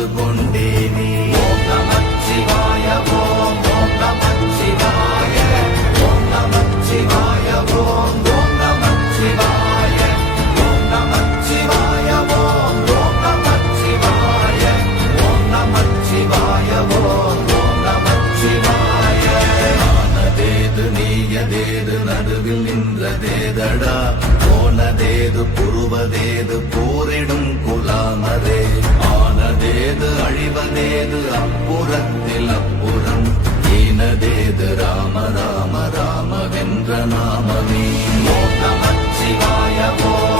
உணர்ந்து கொண்டேனே ஓம் நமச்சிவாய ஓம் ஓம் நமச்சிவாய ஓம் நமச்சிவாய ஓம் ஓம் நமச்சிவாய ஓம் நமச்சிவாய ஓம் ஓம் நமச்சிவாய ஓம் நமச்சிவாய ஓம் ஓம் நமச்சிவாய ஆனதேது நீயதேது நடுவில் நின்றதேதடா. போனதேது புருவதேது போரிடும் குலாமரே. ஆனதேது அழிவதேது அப்புறத்தில் அப்புறம் ஈனதேது ராம ராம ராம வென்ற நாமமே ஓம் நமச்சிவாய ஓம்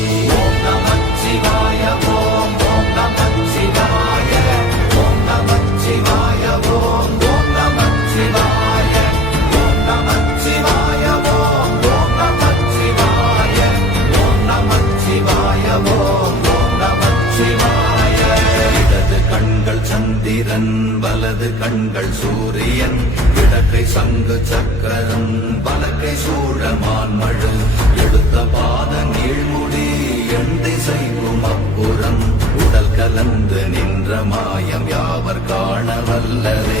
சந்திரன் வலது கண்கள் சூரியன் இடக்கை சங்கு சக்கரம் வலக்கை சூழமான் மழு. எடுத்த பாத நீழ்முடி எண் திசைக்கும் அப்புறம் உடல் கலந்து நின்ற மாயம் யாவர் காண வல்லரே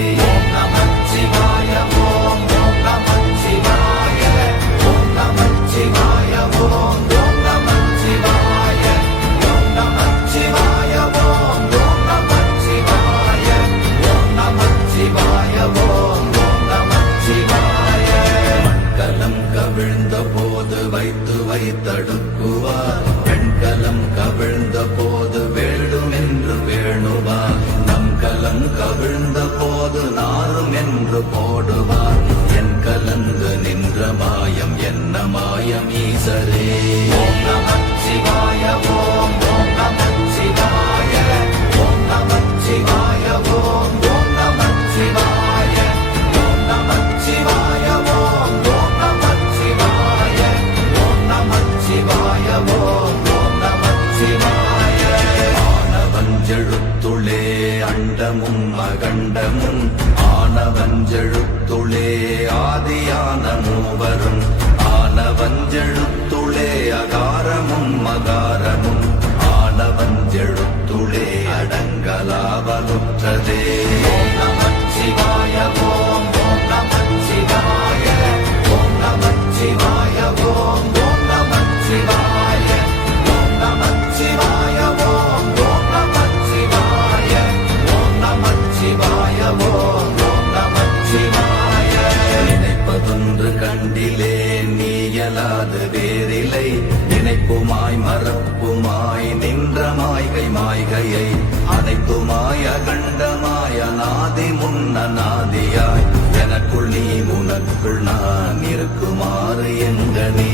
கவிழ்ந்த போது வைத்து வைத்தடுக்குவார் பெண்கலம் கவிழ்ந்த போது வேடும் என்று வேணுவார் நம் கலம் கவிழ்ந்த போது நாரும் என்று போடுவார் என் கலந்து நின்ற மாயம் என்ன மாயம் ஈசரே? அண்டமும் அகண்டமும் ஆனவஞ்செழு மாய் மறப்புமாய் நின்ற மாய்கை மாய்கையை அனைத்துமாய் அகண்டமாய் அநாதி முன்ன நாதியாய். எனக்குள் நீ உனக்குள் நான் இருக்குமாறு எங்கனே